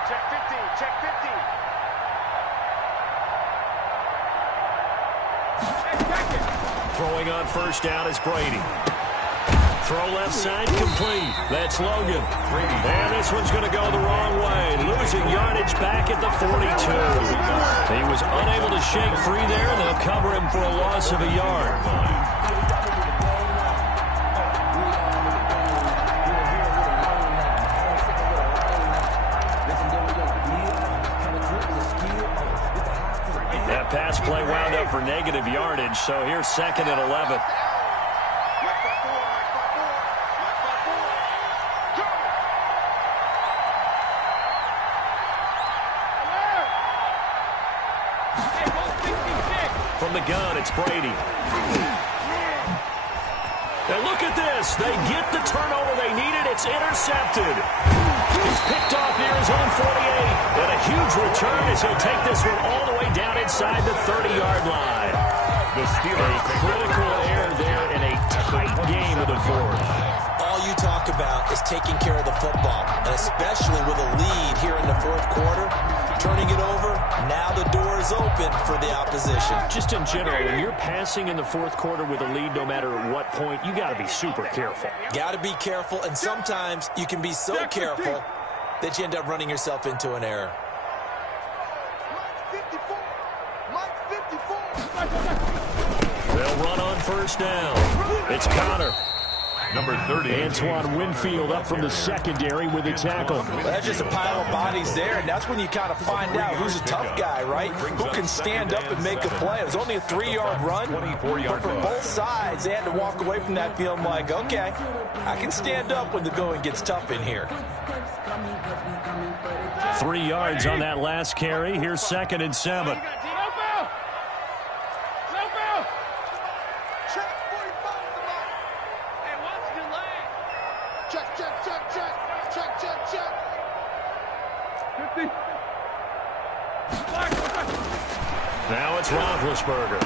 Check 15. Throwing on 1st down is Brady. Throw left side complete. That's Logan. And this one's going to go the wrong way. Losing yardage back at the 42. He was unable to shake free there, and they'll cover him for a loss of a yard. That pass play wound up for negative yardage, so here's 2nd and 11. From the gun, it's Brady. And look at this. They get the turnover they needed. It's intercepted. He's picked off near his own 48. And a huge return as he'll take this one all the way down inside the 30-yard line. The Steelers. A critical error there in a tight game of the 4th. All you talk about is taking care of the football, and especially with a lead here in the 4th quarter, turning it over, now the door is open for the opposition. Just in general, when you're passing in the 4th quarter with a lead, no matter what point, you got to be super careful. Got to be careful, and sometimes you can be so careful that you end up running yourself into an error. Mike 54. They'll run on 1st down. It's Connor. Number 30. Antoine Winfield up from the secondary with a tackle. Well, that's just a pile of bodies there, and that's when you kind of find out who's a tough guy, right? Who can stand up and make a play. It was only a 3-yard run, but for both sides, they had to walk away from that feeling like, okay, I can stand up when the going gets tough in here. 3 yards on that last carry. Here's 2nd and 7. Now it's Roethlisberger.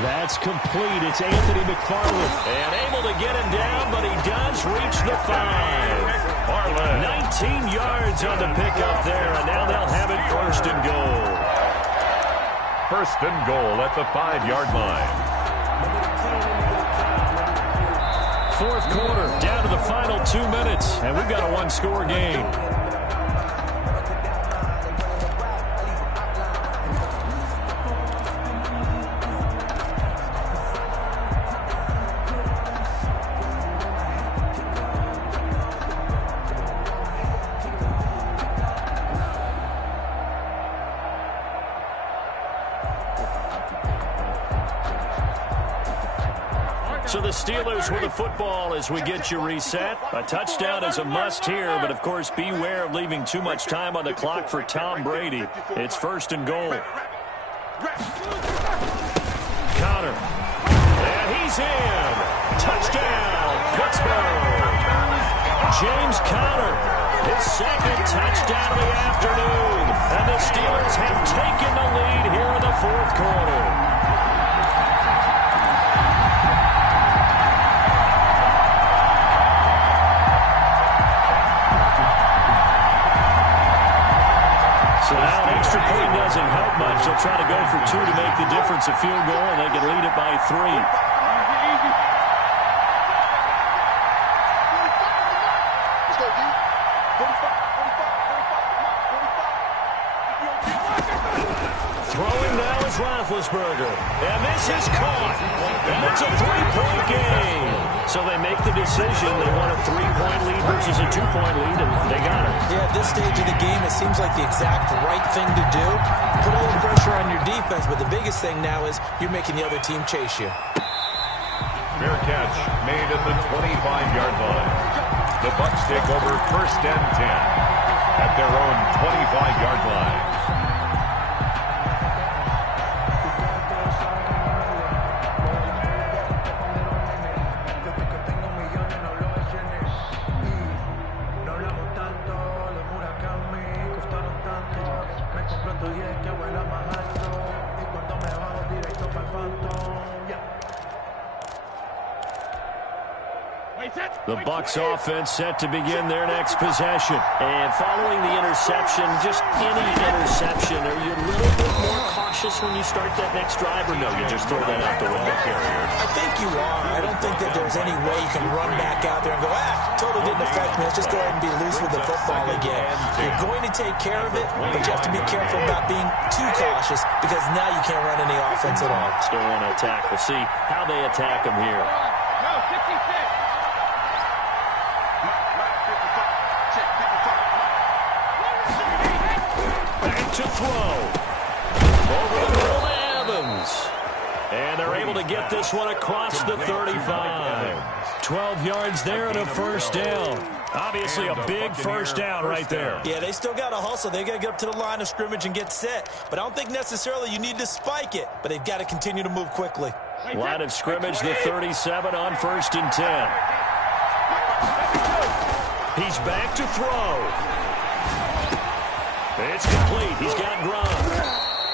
That's complete. It's Anthony McFarland. And able to get him down, but he does reach the 5. 19 yards on the pickup there, and now they'll have it 1st and goal. 1st and goal at the 5-yard line. 4th quarter, down to the final 2 minutes, and we've got a 1-score game. So the Steelers with the football as we get you reset. A touchdown is a must here, but of course beware of leaving too much time on the clock for Tom Brady. It's 1st and goal. Connor. And he's in. Touchdown, Pittsburgh. James Conner, his 2nd touchdown of the afternoon. And the Steelers have taken the lead here in the 4th quarter. So now an extra point doesn't help much. They'll try to go for 2 to make the difference a field goal, and they can lead it by 3. Throwing now is Roethlisberger. And this is caught. And it's a 3-point game. So they make the decision. They want a 3-point lead versus a 2-point lead, and they got it. Yeah, at this stage of the game, it seems like the exact right thing to do. Put a little pressure on your defense, but the biggest thing now is you're making the other team chase you. Fair catch made at the 25-yard line. The Bucs take over 1st and 10 at their own 25-yard line. The Bucs offense set to begin their next possession. And following the interception, just any interception, are you a little bit more cautious when you start that next drive, or no, you just throw that out the window? I think you are. I don't think that there's any way you can run back out there and go, totally didn't affect me. Let's just go ahead and be loose with the football again. You're going to take care of it, but you have to be careful about being too cautious because now you can't run any offense at all. Still want to attack. We'll see how they attack them here. No, 66. Back to throw. Over the middle to Evans. And they're able to get this one across the 35. 12 yards there and a 1st down. Obviously a big 1st down right there. Yeah, they still got to hustle. They got to get up to the line of scrimmage and get set. But I don't think necessarily you need to spike it. But they've got to continue to move quickly. Line of scrimmage, the 37 on 1st and 10. He's back to throw. It's complete. He's got Gronk.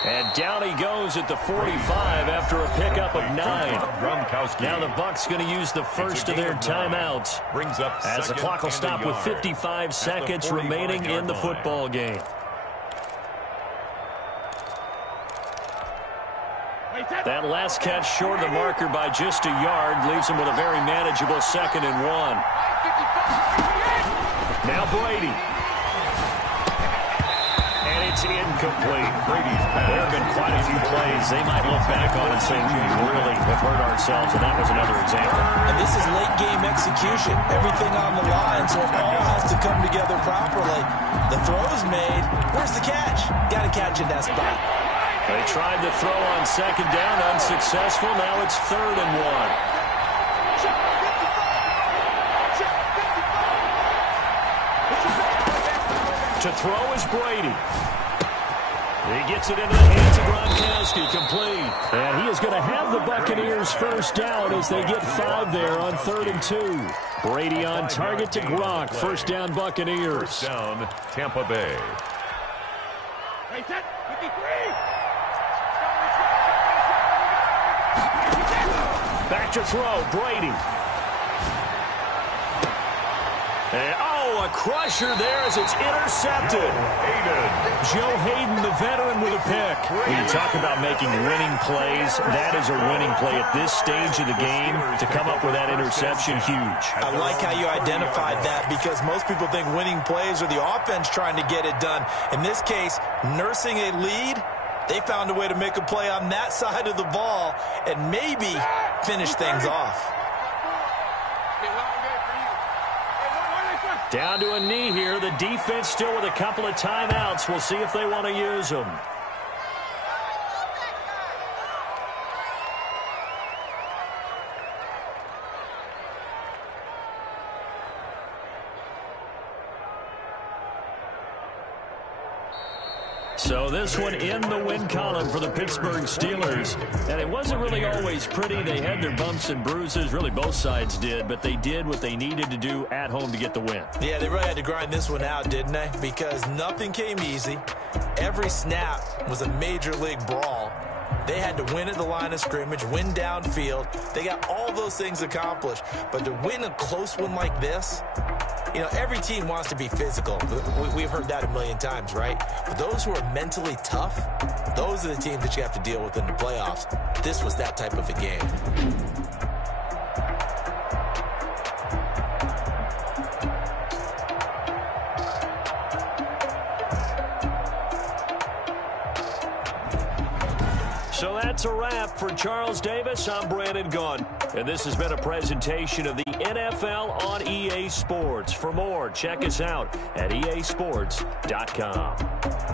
And down he goes at the 45 after a pickup of 9. Now the Bucs going to use the first of their timeouts as the clock will stop with 55 seconds remaining in the football game. That last catch short of the marker by just a yard leaves him with a very manageable 2nd and 1. Now Brady. It's incomplete. There have been quite a few plays they might look back on and say, we really have hurt ourselves, and that was another example. And this is late-game execution. Everything on the line, so it all has to come together properly. The throw's made. Where's the catch? Got to catch in that spot. They tried to throw on 2nd down, unsuccessful. Now it's 3rd and 1. To throw is Brady. He gets it into the hands of Gronkowski, complete. And he is going to have the Buccaneers 1st down as they get 5 there on 3rd and 2. Brady on target to Gronk. 1st down Buccaneers. 1st down Tampa Bay. Back to throw, Brady. And, a crusher there as it's intercepted. Joe Hayden, the veteran, with a pick. When you talk about making winning plays, that is a winning play at this stage of the game. To come up with that interception, huge. I like how you identified that because most people think winning plays are the offense trying to get it done. In this case, nursing a lead, they found a way to make a play on that side of the ball and maybe finish things off. Down to a knee here. The defense still with a couple of timeouts. We'll see if they want to use them. So this one in the win column for the Pittsburgh Steelers. And it wasn't really always pretty. They had their bumps and bruises. Really, both sides did. But they did what they needed to do at home to get the win. Yeah, they really had to grind this one out, didn't they? Because nothing came easy. Every snap was a major league brawl. They had to win at the line of scrimmage, win downfield. They got all those things accomplished. But to win a close one like this, you know, every team wants to be physical. We've heard that a million times, right? But those who are mentally tough, those are the teams that you have to deal with in the playoffs. This was that type of a game. So that's a wrap for Charles Davis. I'm Brandon Gunn. And this has been a presentation of the NFL on EA Sports. For more, check us out at easports.com.